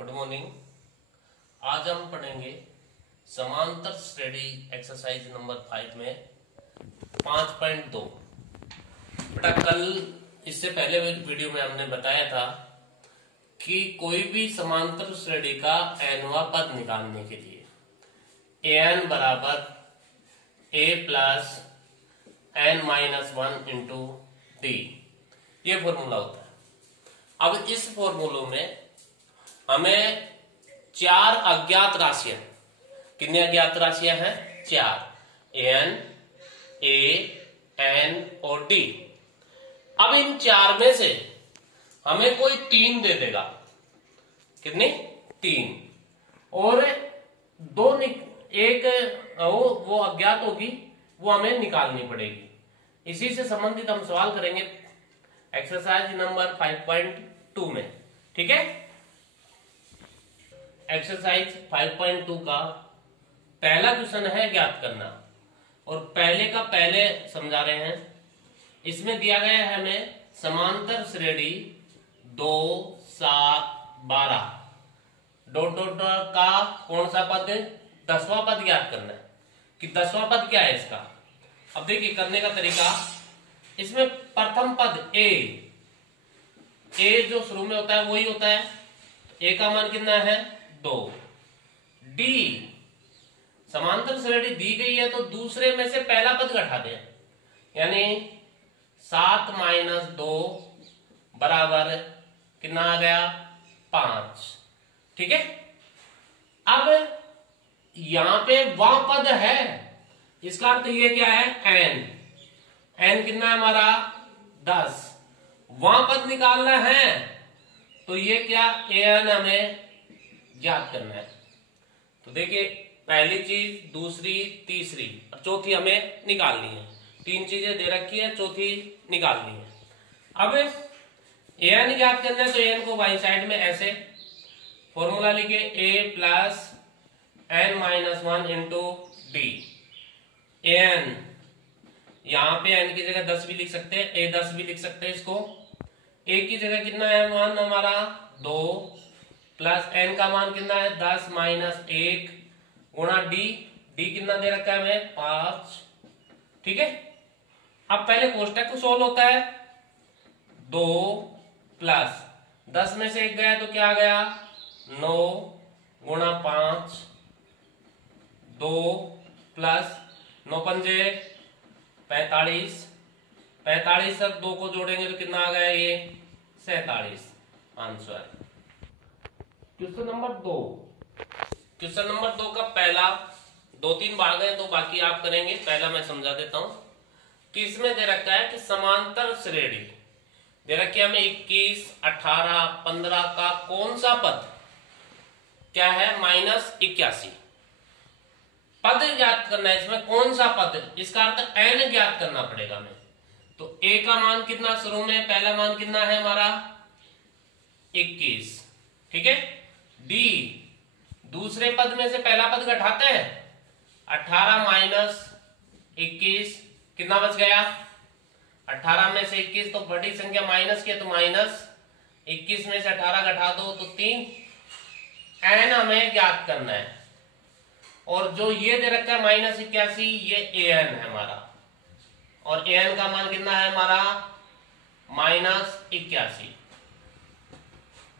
Good morning. आज हम पढ़ेंगे समांतर श्रेणी एक्सरसाइज नंबर 5 में 5.2। बेटा कल इससे पहले वीडियो में हमने बताया था कि कोई भी समांतर श्रेणी का nवां पद निकालने के लिए an बराबर a plus n minus 1 into D, ये फॉर्मूला होता है। अब इस फॉर्मूलों में हमें चार अज्ञात राशियां, कितनी अज्ञात राशियां हैं? चार, एन, ए, एन और डी। अब इन चार में से हमें कोई तीन दे देगा, कितनी? तीन, और एक वो अज्ञात होगी, वो हमें निकालनी पड़ेगी। इसी से संबंधित हम सवाल करेंगे एक्सरसाइज नंबर 5.2 में। ठीक है, एक्सरसाइज 5.2 का पहला क्वेश्चन है ज्ञात करना, और पहले का पहले समझा रहे हैं। इसमें दिया गया है हमें समांतर श्रेणी 2, 7, 12 डॉट डॉट का कौन सा पद? 10वां पद ज्ञात करना है कि 10वां पद क्या है इसका। अब देखिए करने का तरीका, इसमें प्रथम पद ए जो शुरू में होता है वही होता है। ए का मान कितना है? 2। डी, समांतर श्रेणी दी गई है तो दूसरे में से पहला पद घटा दें, यानी 7 माइनस 2 बराबर कितना आ गया? 5। ठीक है, अब यहां पे वह पद है, इसका अर्थ ये क्या है? एन कितना है हमारा? 10। वह पद निकालना है तो ये क्या? एन हमें ज्ञात करना है। तो देखिए पहली चीज, दूसरी, तीसरी और चौथी हमें निकालनी है। तीन चीजें दे रखी है, चौथी निकालनी है। अब एन ज्ञात करना है तो एन को बाई साइड में ऐसे फॉर्मूला लिखे, A plus N minus 1 into D. N, यहां पे एन की जगह 10 भी लिख सकते हैं, ए 10 भी लिख सकते हैं इसको। ए की जगह कितना है मान हमारा? 2 प्लस एन का मान कितना है? 10 माइनस 1 गुणा डी कितना दे रखा है हमें? 5। ठीक है, अब पहले कोष्टक को सोल्व होता है। 2 प्लस 10 में से 1 गया तो क्या आ गया? 9 गुणा 5। 2 प्लस 9 पंजे 45, 45 तक 2 को जोड़ेंगे तो कितना आ गया? ये 47 answer. Question number 2। Question number 2 का पहला 2-3 भाग है तो बाकी आप करेंगे। पहला मैं समझा देता हूं कि इसमें दे रखा है कि समांतर श्रेणी दे रखी है हमें 21, 18, 15 का कौन सा पद क्या है? -81 पद ज्ञात करना है। इसमें कौन सा पद, इसका अर्थ एन ज्ञात करना पड़ेगा हमें। तो ए का मान कितना शुरू में? पहला मान कितना है हमारा? 21। ठीक है, डी, दूसरे पद में से पहला पद घटाते हैं। 18 माइनस 21 कितना बच गया? 18 में से 21 तो बड़ी संख्या माइनस की है तो माइनस, 21 में से 18 घटा दो तो 3। एन हमें ज्ञात करना है, और जो ये दे रखा है -81, ये एन है हमारा, और एन का मान कितना है हमारा? -81।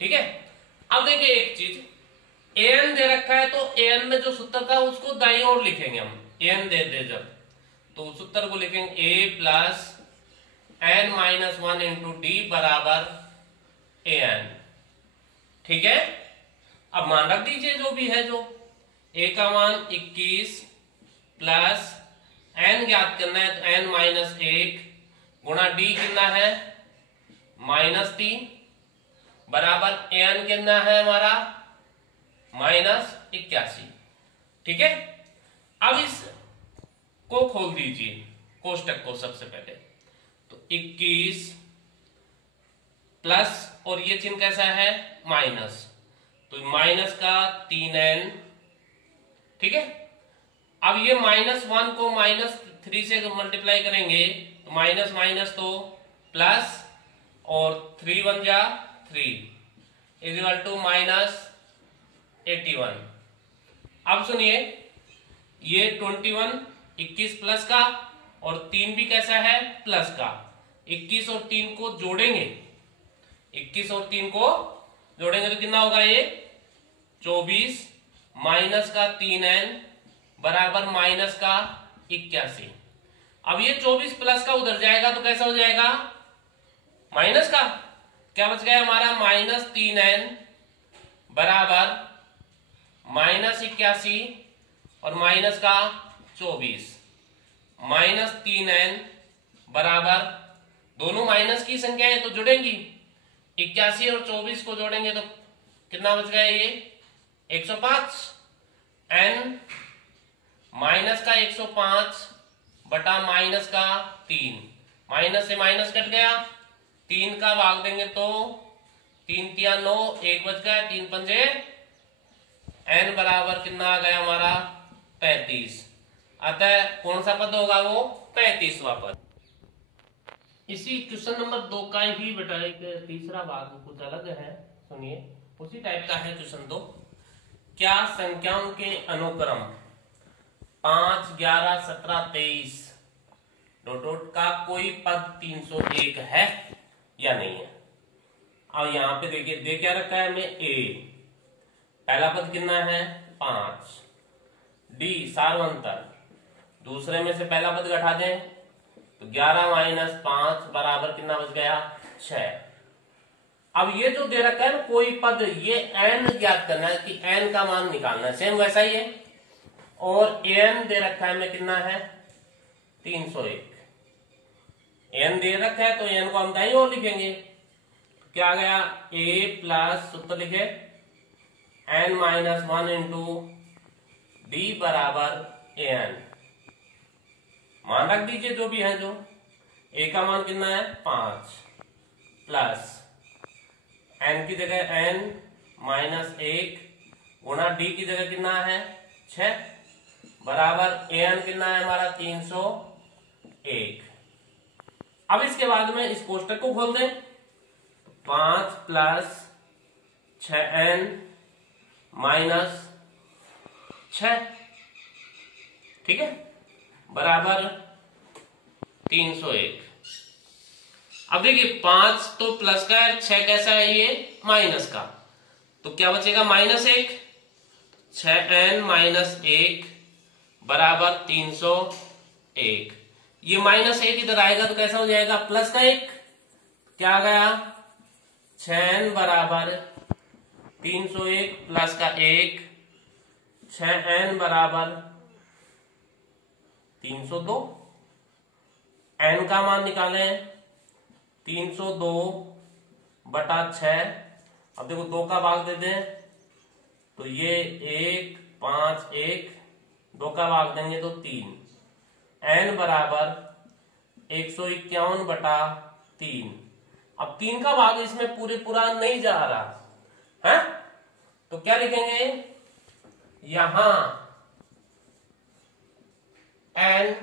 ठीक है, अब देखिए एक चीज, एन दे रखा है तो एन में जो सूत्र था उसको दाईं ओर लिखेंगे हम। एन दे जब तो सूत्र को लिखेंगे A plus N minus 1 into D बराबर एन। ठीक है, अब मान रख दीजिए जो भी है, जो ए का मान 21 प्लस एन ज्ञात करना है तो एन माइनस 1 गुणा डी कितना है? -3 बराबर एन कितना है हमारा? -81। ठीक है, अब इस को खोल दीजिए कोष्टक को सबसे पहले। तो 21 प्लस, और ये चिन्ह कैसा है? माइनस, तो माइनस का 3n। ठीक है, अब ये -1 को -3 से मल्टीप्लाई करेंगे तो माइनस माइनस तो प्लस, और 3 1 जा 3 इक्वल टू 81। अब सुनिए, ये 21 21 प्लस का और 3 भी कैसा है प्लस का। 21 और 3 को जोड़ेंगे, 21 और 3 को जोड़ेंगे तो कितना होगा ये 24 माइनस का 3n बराबर माइनस का 81। अब ये 24 प्लस का उधर जाएगा तो कैसा हो जाएगा माइनस का। क्या बच गया हमारा माइनस 3n बराबर माइनस 81 और माइनस का 24। माइनस 3n बराबर, दोनों माइनस की संख्या है तो जुड़ेंगी, 81 और 24 को जोड़ेंगे तो कितना बच गया ये 105। n माइनस का 105 बटा माइनस का 3, माइनस से माइनस कट गया, 3 का भाग देंगे तो 3 तिया 9, 1 बच गया, 3 पंजे n बराबर कितना आ गया हमारा 35। अतः कौन सा पद होगा वो 35वां पद। इसी क्वेश्चन नंबर 2 का ही बेटा एक तीसरा भाग कुछ अलग है, सुनिए उसी टाइप का है क्वेश्चन 2। क्या संख्याओं के अनुक्रम 5, 11, 17, 23 डॉट का कोई पद 301 है या नहीं है। अब यहां पे देखिए, दे क्या रखा है हमें a, पहला पद कितना है 5, d सार्वंतर, दूसरे में से पहला पद घटा दें तो 11 माइनस 5 बराबर कितना बच गया 6। अब ये जो दे रखा है ना कोई पद, ये n ज्ञात करना है कि n का मान निकालना है, सेम वैसा ही है। और n दे रखा है हमें कितना है 301। n दे रखा है तो n को हम दाईं ओर लिखेंगे, क्या आ गया a प्लस सूत्र लिखे n माइनस 1 इंटू d बराबर an। मान रख दीजिए जो भी है, जो a का मान कितना है 5 प्लस n की जगह n माइनस 1 गुणा d की जगह कितना है 6 बराबर an कितना है हमारा 301। अब इसके बाद में इस कोष्टक को खोल दें, 5 प्लस 6n माइनस 6, ठीक है, बराबर 301। अब देखिए 5 तो प्लस का है, 6 कैसा है ये माइनस का, तो क्या बचेगा माइनस 1, 6n माइनस 1 बराबर 301। ये माइनस 1 इधर आएगा तो कैसा हो जाएगा प्लस का 1, क्या आ गया 6n बराबर 301 प्लस का 1, 6n बराबर 302। n का मान निकालें 302 बटा 6। अब देखो 2 का भाग दे दें तो ये 1 5 1, 2 का भाग देंगे तो 3, n बराबर 151 बटा 3। अब 3 का भाग इसमें पूरा नहीं जा रहा है, तो क्या लिखेंगे यहां n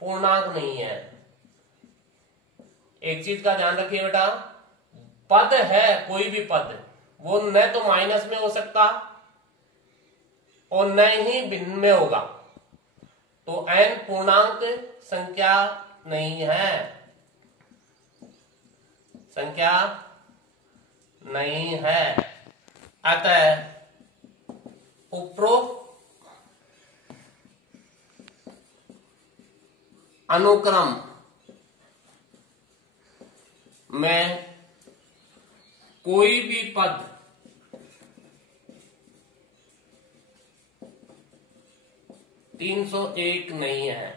पूर्णांक नहीं है। एक चीज का ध्यान रखिए बेटा, पद है कोई भी पद, वो न तो माइनस में हो सकता और न ही भिन्न में होगा, तो n पूर्णांक संख्या नहीं है, संख्या नहीं है। अतः उपरोक्त अनुक्रम में कोई भी पद 301 नहीं है।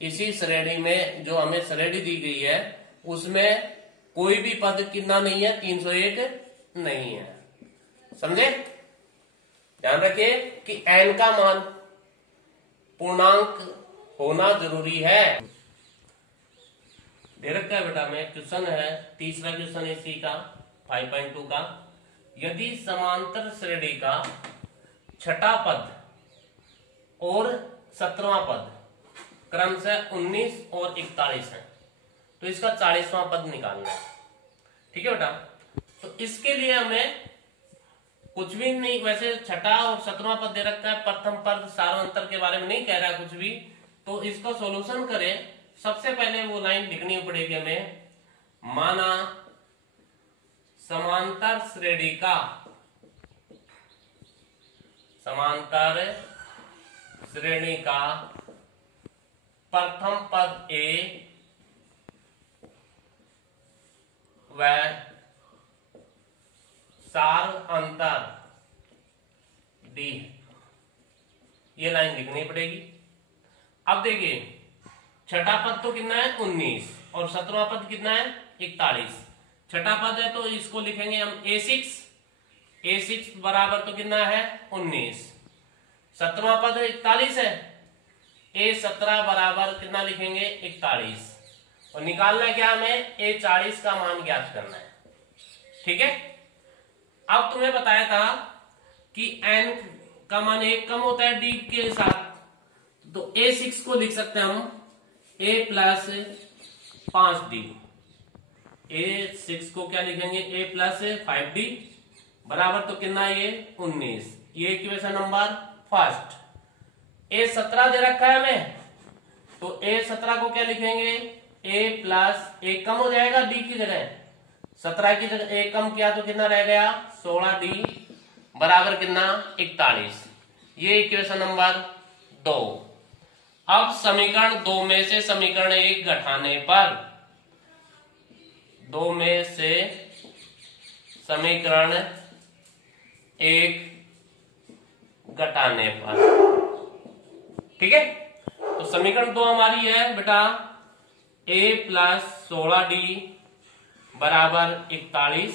इसी श्रेणी में जो हमें श्रेणी दी गई है उसमें कोई भी पद कितना नहीं है 301 नहीं है, समझे। ध्यान रखिए कि n का मान पूर्णांक होना जरूरी है। दे रखा है बेटा में क्वेश्चन है, तीसरा क्वेश्चन इसी का 5.2 का, यदि समांतर श्रेणी का छठा पद और 17वां पद क्रमशः 19 और 41 है तो इसका 40वां पद निकालना है, ठीक है बेटा। तो इसके लिए हमें कुछ भी नहीं, वैसे छठा और 17वां पद दे रखा है, प्रथम पद सारांतर के बारे में नहीं कह रहा है कुछ भी। तो इसका सॉल्यूशन करें, सबसे पहले वो लाइन लिखनी पड़ेगी हमें, माना समांतर श्रेणी का, समांतर श्रेणी का प्रथम पद ए व सार अंतर डी, ये लाइन लिखनी पड़ेगी। अब देखिए छठा पद तो कितना है 19 और 17वां पद कितना है 41। छठा पद है तो इसको लिखेंगे हम A6 बराबर तो कितना है 19। 17वां पद 41 है, A17 बराबर कितना लिखेंगे 41। और निकालना है क्या हमें, A40 का मान ज्ञात करना है। ठीक है, अब तुम्हें बताया था कि n का मान 1 कम होता है d के साथ, तो A6 को लिख सकते हैं हम A प्लस 5d। A6 को क्या लिखेंगे, A प्लस 5d बराबर तो कितना है ये 19। ये इक्वेशन नंबर फर्स्ट। A17 दे रखा है हमें, तो A17 को क्या लिखेंगे, A प्लस 1 कम हो जाएगा d की जगह, 17 की जगह 1 कम किया तो कितना रह गया 16d बराबर कितना 41। ये इक्वेशन नंबर 2। अब समीकरण 2 में से समीकरण 1 घटाने पर, 2 में से समीकरण 1 घटाने पर, ठीक है, तो समीकरण 2 हमारी है बेटा A प्लस 16d बराबर 41,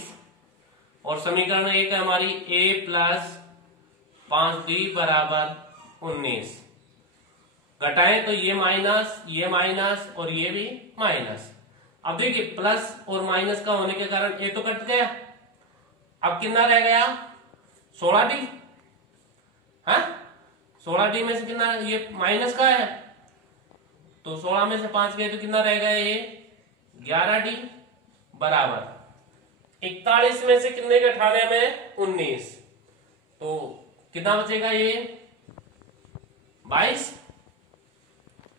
और समीकरण 1 है हमारी A प्लस 5d बराबर 19। घटाएं तो ये माइनस और ये भी माइनस। अब देखिए प्लस और माइनस का होने के कारण ए तो कट गया, अब कितना रह गया 16d। हाँ 16d में से कितना, ये माइनस का है तो 16 में से 5 गए तो कितना रह गया ये 11d बराबर 41 में से कितने के उठाने में 19, तो कितना बचेगा ये 22।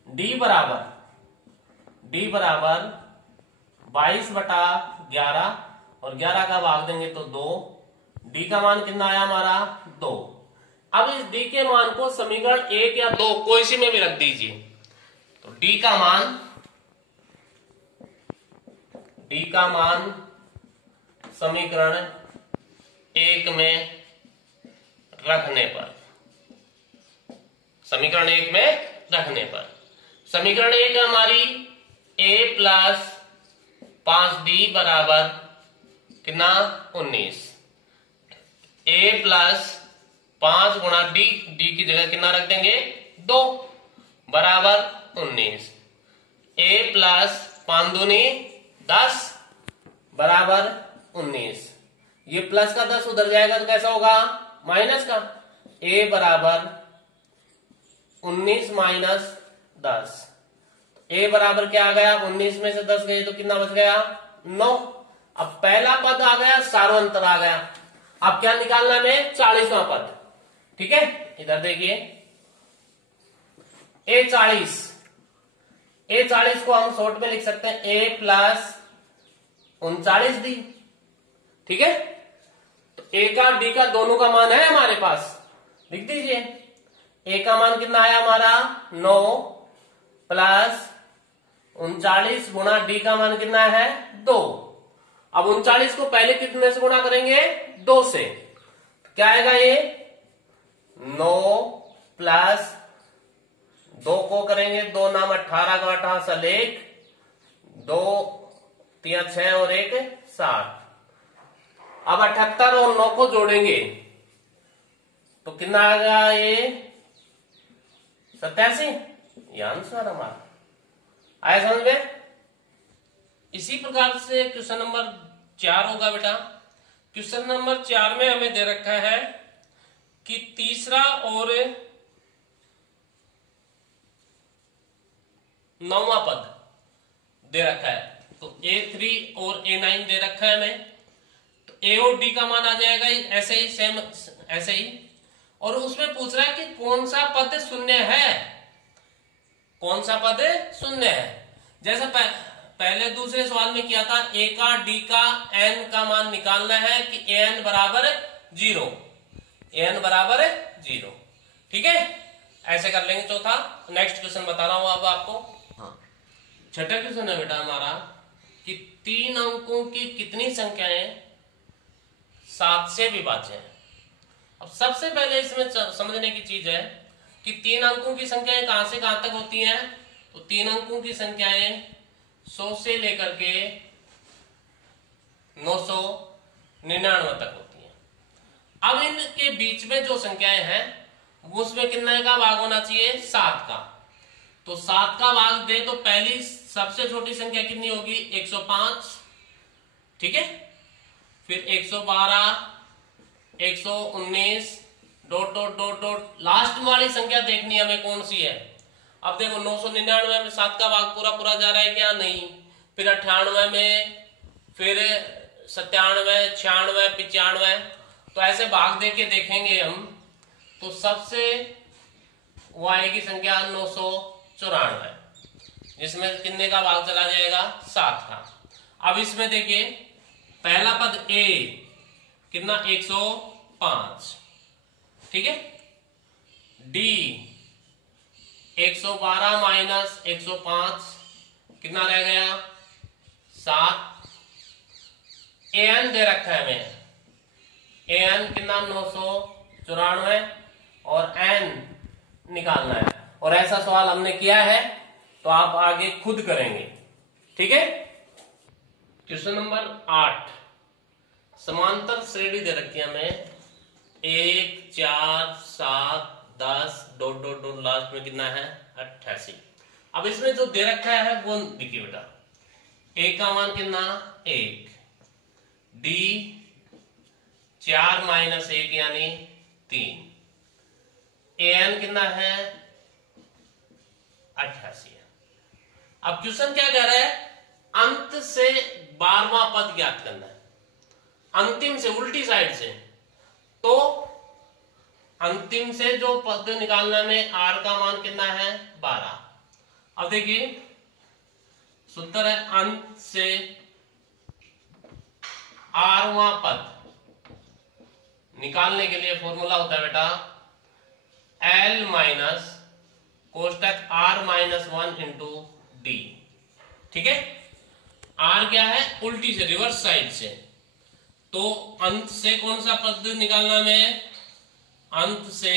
d बराबर 22 बटा 11 और 11 का भाग देंगे तो 2। d का मान कितना आया हमारा 2। अब इस d के मान को समीकरण 1 या 2 कोई सी में भी रख दीजिए, तो d का मान समीकरण 1 में रखने पर, समीकरण 1 में रखने पर, समीकरण 1 हमारी a प्लस 5d बराबर कितना 19, a प्लस 5 गुणा d, d की जगह कितना रख देंगे 2 बराबर 19, a प्लस 5 दूनी 10 बराबर 19। ये प्लस का 10 उधर जाएगा तो कैसा होगा माइनस का, a बराबर 19 माइनस 10, a बराबर क्या आ गया 19 में से 10 गए तो कितना बच गया 9। अब पहला पद आ गया, सार्वंतर आ गया। अब क्या निकालना में 40वां पद, ठीक है, इधर देखिए A40 को हम शॉर्ट में लिख सकते हैं A प्लस 39d, ठीक है, तो A का D का दोनों का मान है हमारे पास, लिख दीजिए। A का मान कितना आया हमारा 9 प्लस 39 गुणा D का मान कितना है 2। अब 39 को पहले कितने से गुणा करेंगे 2 से, क्या आएगा ये 9 प्लस 2 को करेंगे 2 नाम 18 का 18 सल 1, 2 3 6 और 1 7। अब 78 और 9 को जोड़ेंगे तो कितना आ गया ये 87। ये आंसर हमारा आया समझ में। इसी प्रकार से क्वेश्चन नंबर 4 होगा बेटा। क्वेश्चन नंबर 4 में हमें दे रखा है कि तीसरा और 9वां पद दे रखा है, तो A3 और A9 दे रखा है हमें। तो ए और डी का मान आ जाएगा ऐसे ही, सेम ऐसे ही। और उसमें पूछ रहा है कि कौन सा पद शून्य है, कौन सा पद शून्य है। जैसे पहले दूसरे सवाल में किया था, ए का डी का एन का मान निकालना है कि एन बराबर 0, एन बराबर 0। ठीक है, ऐसे कर लेंगे। चौथा नेक्स्ट क्वेश्चन बता रहा हूं अब आपको। हाँ, छठा क्वेश्चन है बेटा हमारा कि 3 अंकों की कितनी संख्याएं 7 से विभाज्य है। अब सबसे पहले इसमें समझने की चीज है कि 3 अंकों की संख्याएं कहां से कहां तक होती हैं। तो 3 अंकों की संख्याएं 100 से लेकर के 999 तक होती हैं। अब इनके बीच में जो संख्याएं हैं उसमें कितने का भाग होना चाहिए, 7 का। तो 7 का भाग दे तो पहली सबसे छोटी संख्या कितनी होगी, 105। ठीक है, फिर 112, 119 dot dot dot dot, last वाली संख्या देखनी हमें कौन सी है। अब देखो 999 में 7 का भाग पूरा पूरा जा रहा है क्या, नहीं। फिर 98 में, फिर 97, 96, 95, तो ऐसे भाग देके देखेंगे हम तो सबसे वो आएगी संख्या 994, जिसमें कितने का भाग चला जाएगा, 7 का। अब इसमें देखिए पहला पद ए कितना, 105। ठीक है, डी 112 माइनस 105 कितना रह गया, 7। एन दे रखा है हमें, एन कितना 994 और एन निकालना है। और ऐसा सवाल हमने किया है तो आप आगे खुद करेंगे। ठीक है, क्वेश्चन नंबर 8, समांतर श्रेणी दे रखी है हमें 1, 4, 7, 10 डॉट डॉट डॉट, लास्ट में कितना है 88। अब इसमें जो दे रखा है वो देखिए बेटा, ए का मान कितना 1, डी 4 माइनस 1 यानी 3, एन कितना है 88 है। अब क्वेश्चन क्या कह रहा है, अंत से 12वां पद ज्ञात करना है, अंतिम से, उल्टी साइड से। तो अंतिम से जो पद निकालना में आर का मान कितना है 12। अब देखिए सूत्र है, अंत से आरवां पद निकालने के लिए फॉर्मूला होता है बेटा एल माइनस कोष्टक आर माइनस 1 इंटू डी। ठीक है, आर क्या है, उल्टी से, रिवर्स साइड से। तो अंत से कौन सा पद निकालना में, अंत से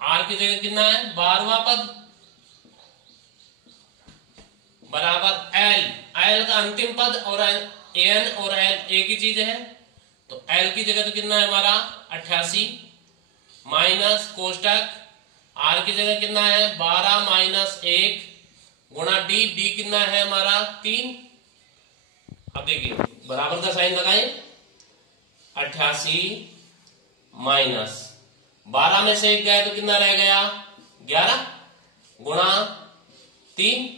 आर की जगह कितना है 12वां पद बराबर एल, एल का अंतिम पद और एन और एल एक ही चीज है। तो एल की जगह तो कितना है हमारा 88 माइनस कोष्टक आर की जगह कितना है 12 माइनस 1 गुणा डी, डी कितना है हमारा 3। अब देखिए बराबर का साइन लगाएं, 88 माइनस 12 में से 1 गया तो कितना रह गया 11 गुणा 3,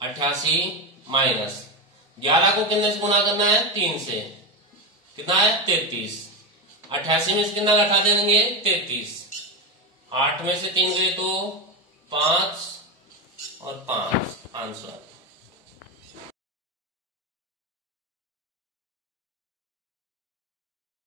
88 माइनस 11 को कितने से गुणा करना है 3 से, कितना है 33। 88 में से कितना घटा देंगे 33, 8 में से 3 गए तो 5 और 5 आंसर।